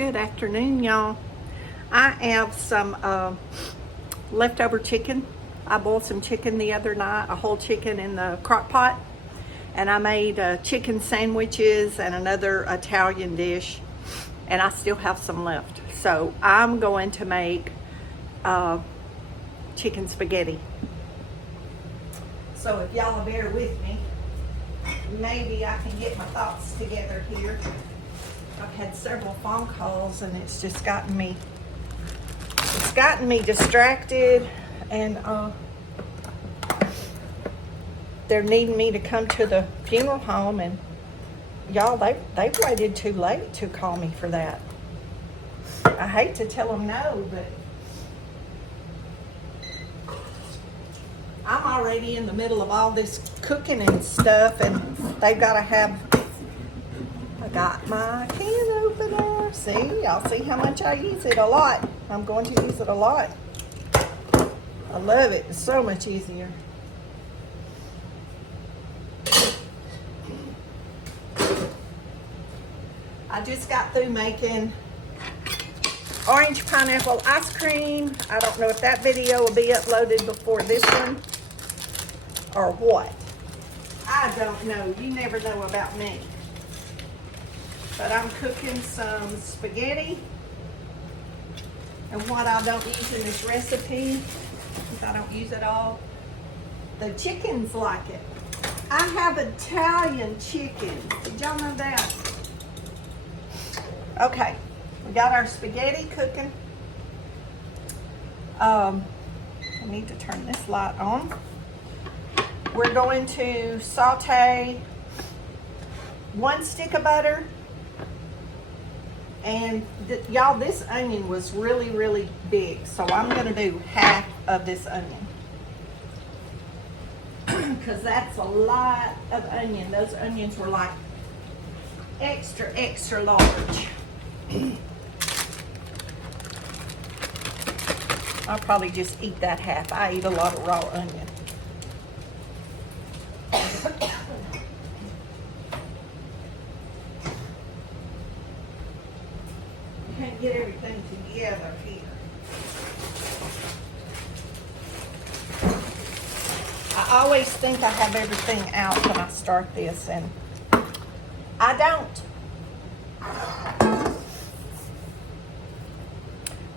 Good afternoon, y'all. I have some leftover chicken. I boiled some chicken the other night, a whole chicken in the crock pot, and I made chicken sandwiches and another Italian dish, and I still have some left. So I'm going to make chicken spaghetti. So if y'all will bear with me, maybe I can get my thoughts together here. I've had several phone calls and it's just gotten me distracted, and they're needing me to come to the funeral home, and y'all, they've waited too late to call me for that. I hate to tell them no, but I'm already in the middle of all this cooking and stuff, and they've got to have. I got my can opener. See, y'all see how much I use it? A lot. I'm going to use it a lot. I love it. It's so much easier. I just got through making orange pineapple ice cream. I don't know if that video will be uploaded before this one or what. I don't know. You never know about me. But I'm cooking some spaghetti. And what I don't use in this recipe, because I don't use it all, the chickens like it. I have Italian chicken. Did y'all know that? Okay, we got our spaghetti cooking. I need to turn this light on. We're going to saute 1 stick of butter. And y'all, this onion was really, really big. So I'm going to do half of this onion. Because that's a lot of onion. Those onions were like extra, extra large. I'll probably just eat that half. I eat a lot of raw onion. Can't get everything together here. I always think I have everything out when I start this, and I don't.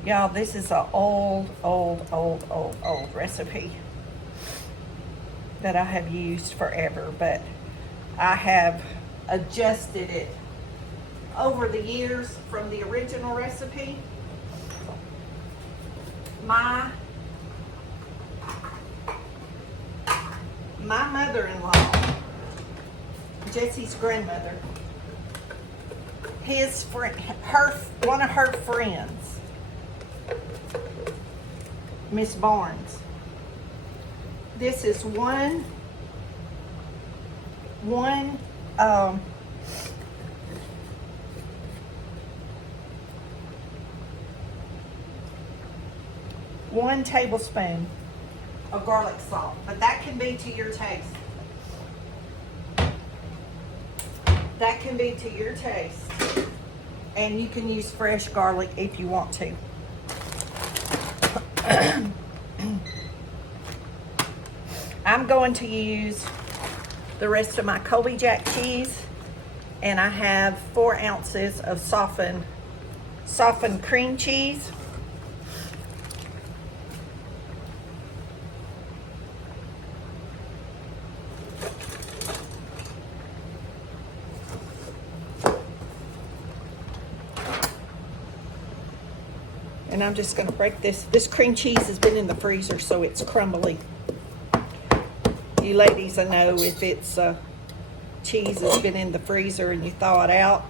Y'all, this is an old recipe that I have used forever, but I have adjusted it over the years from the original recipe. My mother-in-law, Jesse's grandmother, his friend, one of her friends, Miss Barnes. This is one tablespoon of garlic salt, but that can be to your taste. That can be to your taste. And you can use fresh garlic if you want to. I'm going to use the rest of my Colby Jack cheese, and I have 4 ounces of softened cream cheese. And I'm just going to break this. This cream cheese has been in the freezer, so it's crumbly. You ladies, I know if it's cheese has been in the freezer and you thaw it out.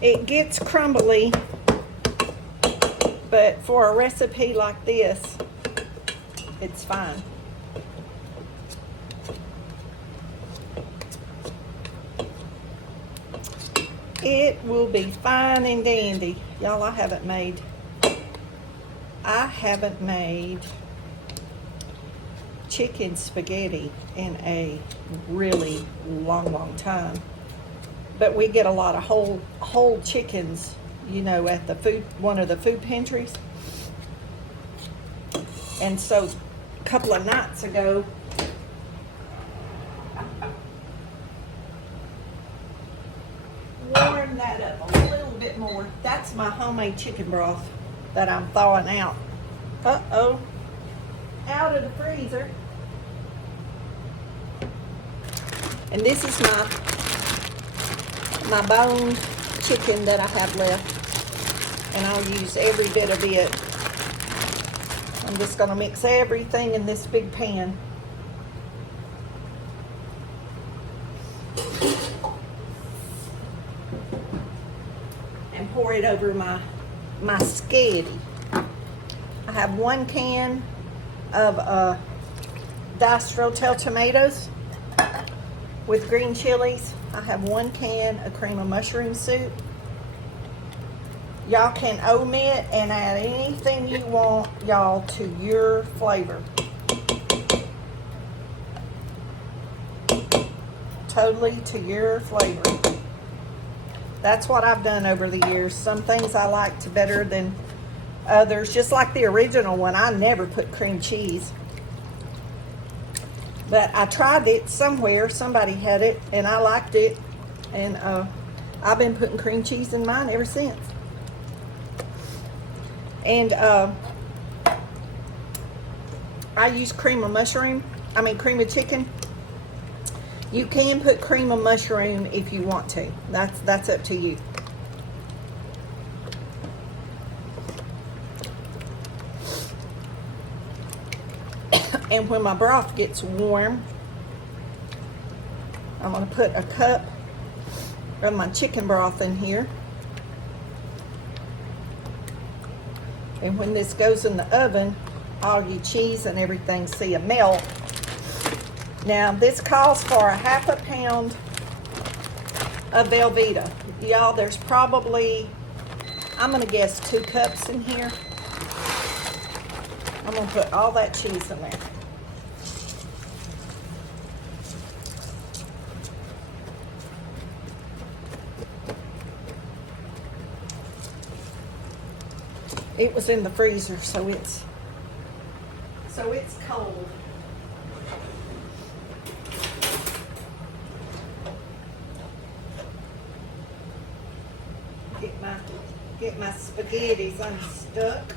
It gets crumbly, but for a recipe like this, it's fine. It will be fine and dandy. Y'all, I haven't made chicken spaghetti in a really long time. But we get a lot of whole chickens, you know, at the one of the food pantries. And so a couple of nights ago, warm that up a little bit more. That's my homemade chicken broth that I'm thawing out. Uh-oh. Out of the freezer. And this is my boned chicken that I have left. And I'll use every bit of it. I'm just going to mix everything in this big pan. And pour it over my spaghetti. I have 1 can of diced Rotel tomatoes with green chilies. I have 1 can of cream of mushroom soup. Y'all can omit and add anything you want, y'all, to your flavor. Totally to your flavor. That's what I've done over the years. Some things I liked better than others. Just like the original one, I never put cream cheese. But I tried it somewhere. Somebody had it, and I liked it. And I've been putting cream cheese in mine ever since. And I use cream of chicken. You can put cream of mushroom if you want to. That's up to you. And when my broth gets warm, I'm going to put a cup of my chicken broth in here. And when this goes in the oven, all your cheese and everything see a melt. Now, this calls for a 1/2 pound of Velveeta. Y'all, there's probably, I'm going to guess 2 cups in here. I'm going to put all that cheese in there. It was in the freezer, so it's cold. Get my spaghettis unstuck.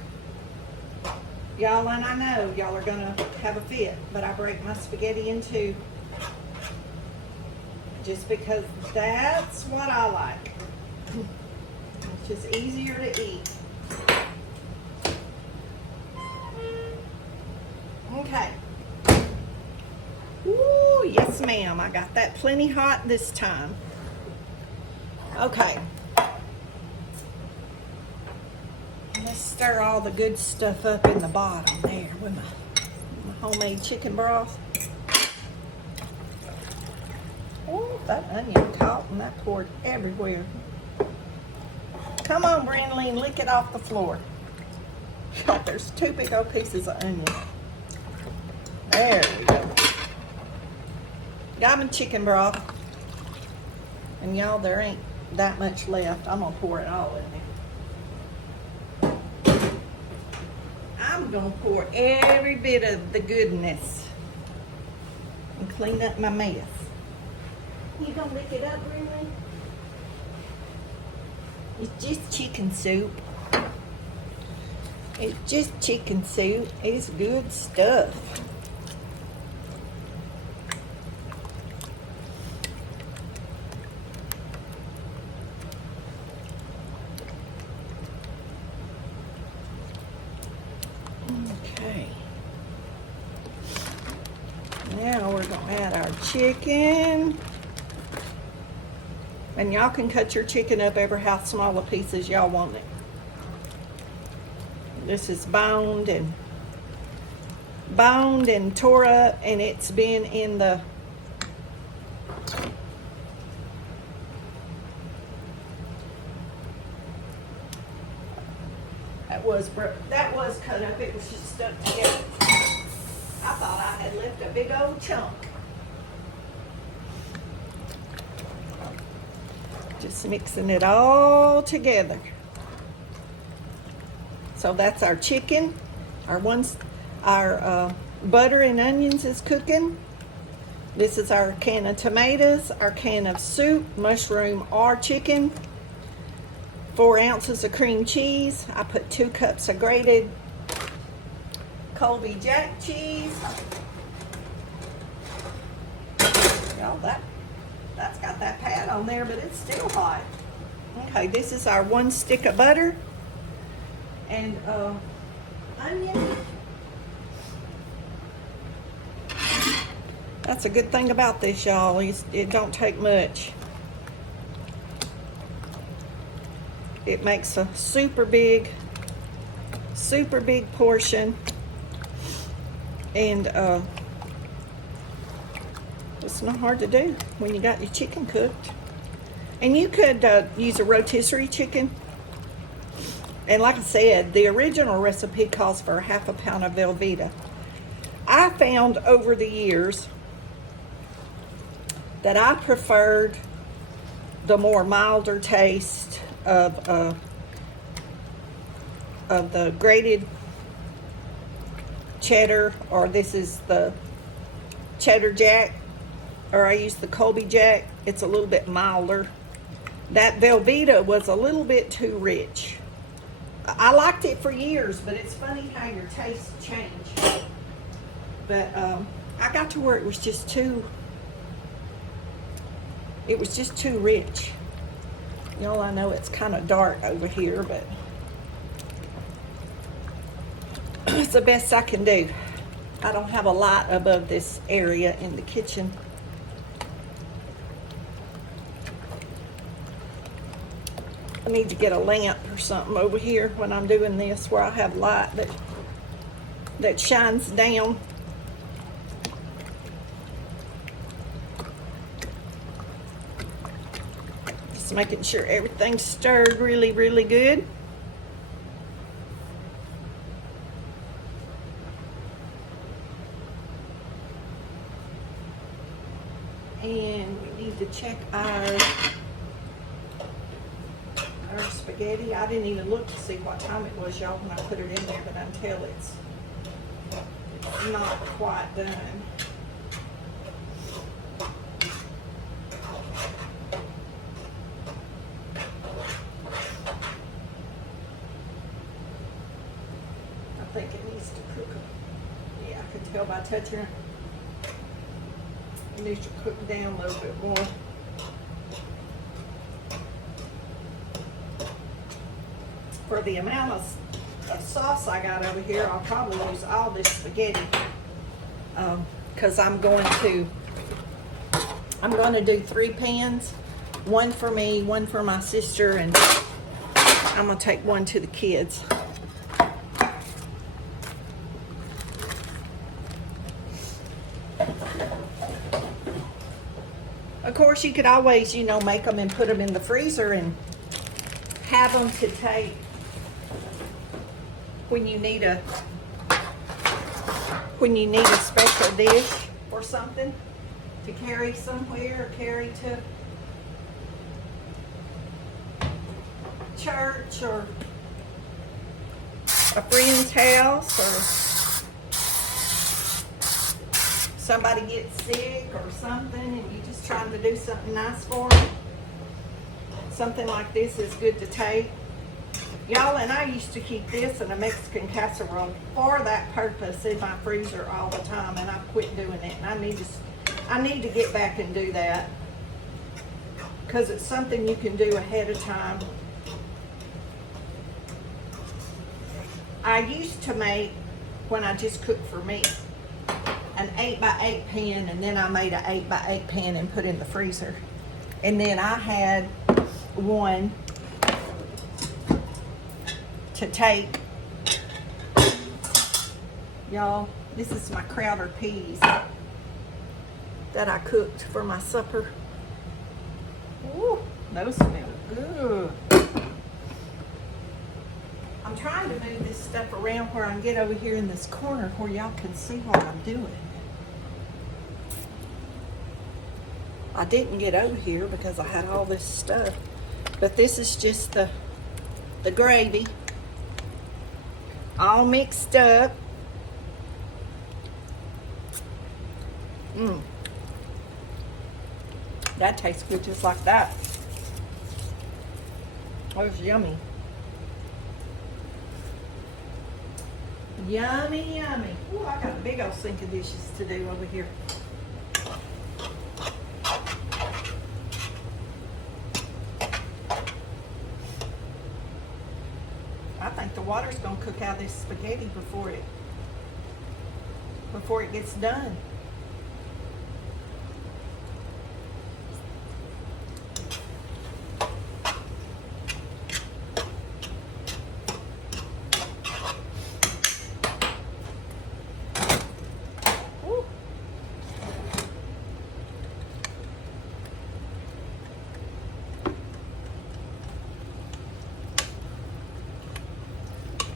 Y'all, and I know y'all are gonna have a fit, but I break my spaghetti in 2 just because that's what I like. It's just easier to eat. Okay. Ooh, yes ma'am. I got that plenty hot this time. Okay. Let's stir all the good stuff up in the bottom there with my homemade chicken broth. Oh, that onion caught and that poured everywhere. Come on, Brandleen, lick it off the floor. God, there's 2 big old pieces of onion. There we go. Got my chicken broth. And y'all, there ain't that much left. I'm gonna pour it all in there. I'm gonna pour every bit of the goodness and clean up my mess. You gonna lick it up, really? It's just chicken soup. It's just chicken soup. It's good stuff. Okay. Now we're gonna add our chicken. And y'all can cut your chicken up ever how small a piece as y'all want it. This is boned and tore up, and it's been in the that was cut up. It was just stuck together. I thought I had left a big old chunk. Just mixing it all together. So that's our chicken. Our butter and onions is cooking. This is our can of tomatoes, our can of soup, mushroom or chicken, 4 ounces of cream cheese. I put 2 cups of grated Colby Jack cheese. Y'all, that's got that pad on there, but it's still hot. Okay, this is our 1 stick of butter and onion. That's a good thing about this, y'all. It don't take much. It makes a super big portion. And it's not hard to do when you got your chicken cooked. And you could use a rotisserie chicken. And like I said, the original recipe calls for 1/2 pound of Velveeta. I found over the years that I preferred the more milder taste of the grated cheddar, or this is the cheddar jack, or I use the Colby Jack. It's a little bit milder. That Velveeta was a little bit too rich. I liked it for years, but it's funny how your tastes change. But I got to where it was just too rich. Y'all, I know it's kind of dark over here, but it's the best I can do. I don't have a light above this area in the kitchen. I need to get a lamp or something over here when I'm doing this where I have light that shines down. Just making sure everything's stirred really, really good. And we need to check our spaghetti. I didn't even look to see what time it was, y'all, when I put it in there, but until it's not quite done. I think it needs to cook. Yeah, I can tell by touching it. It needs to cook down a little bit more. For the amount of sauce I got over here, I'll probably use all this spaghetti because I'm going to do 3 pans, 1 for me, 1 for my sister, and I'm going to take 1 to the kids. Of course, you could always, make them and put them in the freezer and have them to take when you need a special dish or something to carry somewhere, or carry to church or a friend's house, or somebody gets sick or something and you're just trying to do something nice for them. Something like this is good to take. Y'all, and I used to keep this in a Mexican casserole for that purpose in my freezer all the time, and I quit doing it. And I need to get back and do that because it's something you can do ahead of time. I used to make, when I just cooked for me, an 8x8 pan, and then I made an 8x8 pan and put in the freezer. And then I had one to take. Y'all, this is my Crowder peas that I cooked for my supper. Ooh, those smell good. I'm I'm trying to move this stuff around where I can get over here in this corner where y'all can see what I'm doing. I didn't get over here because I had all this stuff. But this is just the gravy. All mixed up. That tastes good just like that. Oh, it's yummy. Yummy, yummy. Ooh, I got a big old sink of dishes to do over here. I think the water's gonna cook out this spaghetti before it gets done.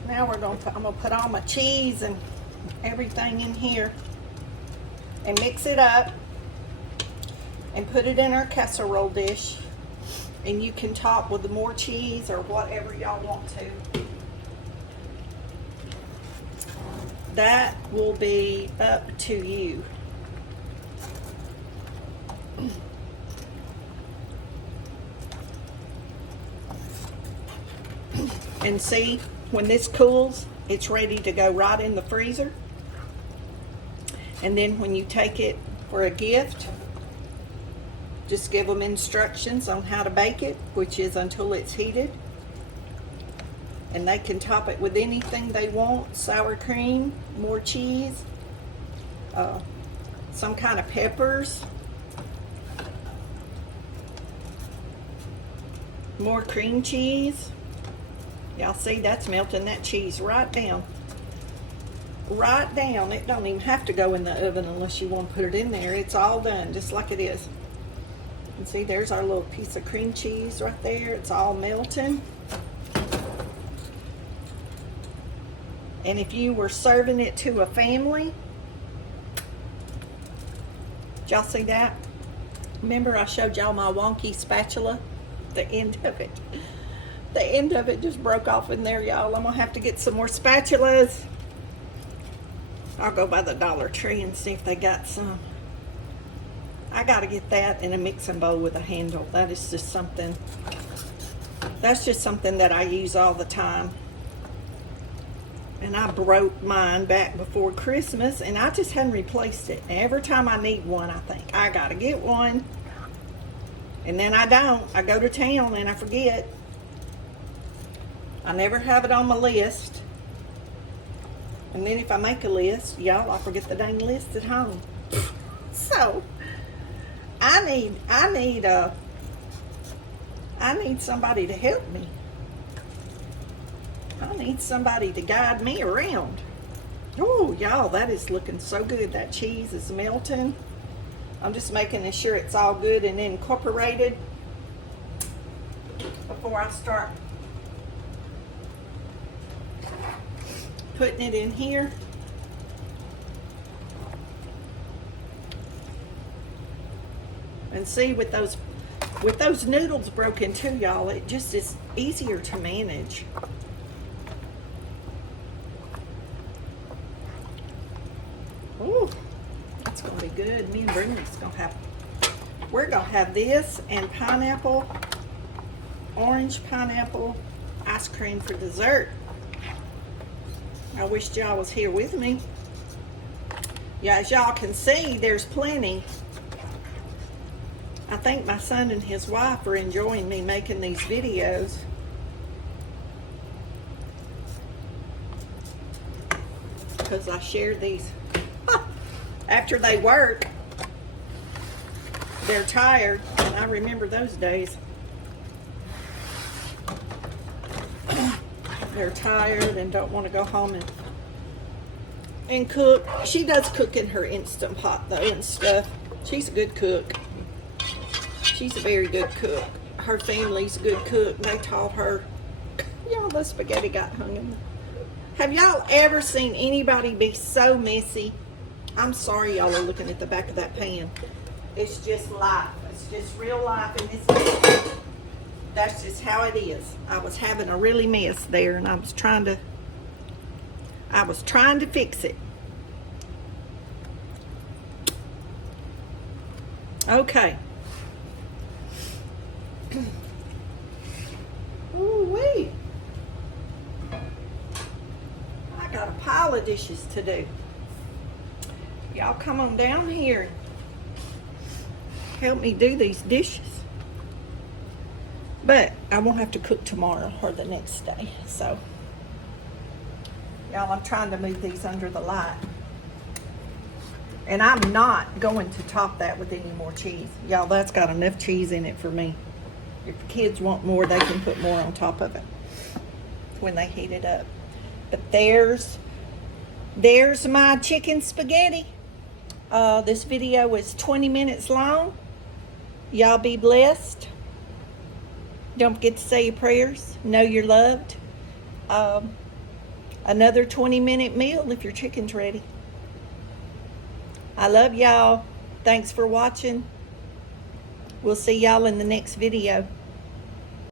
Now I'm gonna put all my cheese and everything in here and mix it up and put it in our casserole dish. And you can top with more cheese or whatever y'all want to. That will be up to you. And see, when this cools, it's ready to go right in the freezer. And then when you take it for a gift, just give them instructions on how to bake it, which is until it's heated. And they can top it with anything they want: sour cream, more cheese, some kind of peppers, more cream cheese. Y'all see, that's melting that cheese right down. Right down. It don't even have to go in the oven unless you want to put it in there. It's all done just like it is. And see, there's our little piece of cream cheese right there. It's all melting. And if you were serving it to a family, did y'all see that? Remember I showed y'all my wonky spatula? The end of it. The end of it just broke off in there, y'all. I'm gonna have to get some more spatulas. I'll go by the Dollar Tree and see if they got some. I gotta get that in a mixing bowl with a handle. That is just something, that's just something that I use all the time. And I broke mine back before Christmas and I just hadn't replaced it. And every time I need one, I think, I gotta get one. And then I don't. I go to town and I forget. I never have it on my list. And then if I make a list, y'all, I forget the dang list at home. So I need somebody to help me. I need somebody to guide me around. Oh, y'all, that is looking so good. That cheese is melting. I'm just making sure it's all good and incorporated before I start putting it in here. And see, with those noodles broken too, y'all, it just is easier to manage. Ooh, that's gonna be good. Me and Bruno's we're gonna have this and pineapple, orange pineapple ice cream for dessert. I wish y'all was here with me. Yeah, as y'all can see, there's plenty. I think my son and his wife are enjoying me making these videos. Because I share these. After they work, they're tired, and I remember those days. They're tired and don't want to go home and cook. She does cook in her Instant Pot though and stuff. She's a good cook. She's a very good cook. Her family's a good cook. They taught her Y'all, the spaghetti got hung in there. Have y'all ever seen anybody be so messy? I'm sorry y'all are looking at the back of that pan. It's just life. It's just real life in this. That's just how it is. I was having a really mess there, and I was trying to fix it. Okay. Ooh-wee. I got a pile of dishes to do. Y'all come on down here and help me do these dishes. But I won't have to cook tomorrow or the next day. So, y'all, I'm trying to move these under the light. And I'm not going to top that with any more cheese. Y'all, that's got enough cheese in it for me. If the kids want more, they can put more on top of it when they heat it up. But there's my chicken spaghetti. This video is 20 minutes long. Y'all be blessed. Don't forget to say your prayers. Know you're loved. Another 20-minute meal if your chicken's ready. I love y'all. Thanks for watching. We'll see y'all in the next video.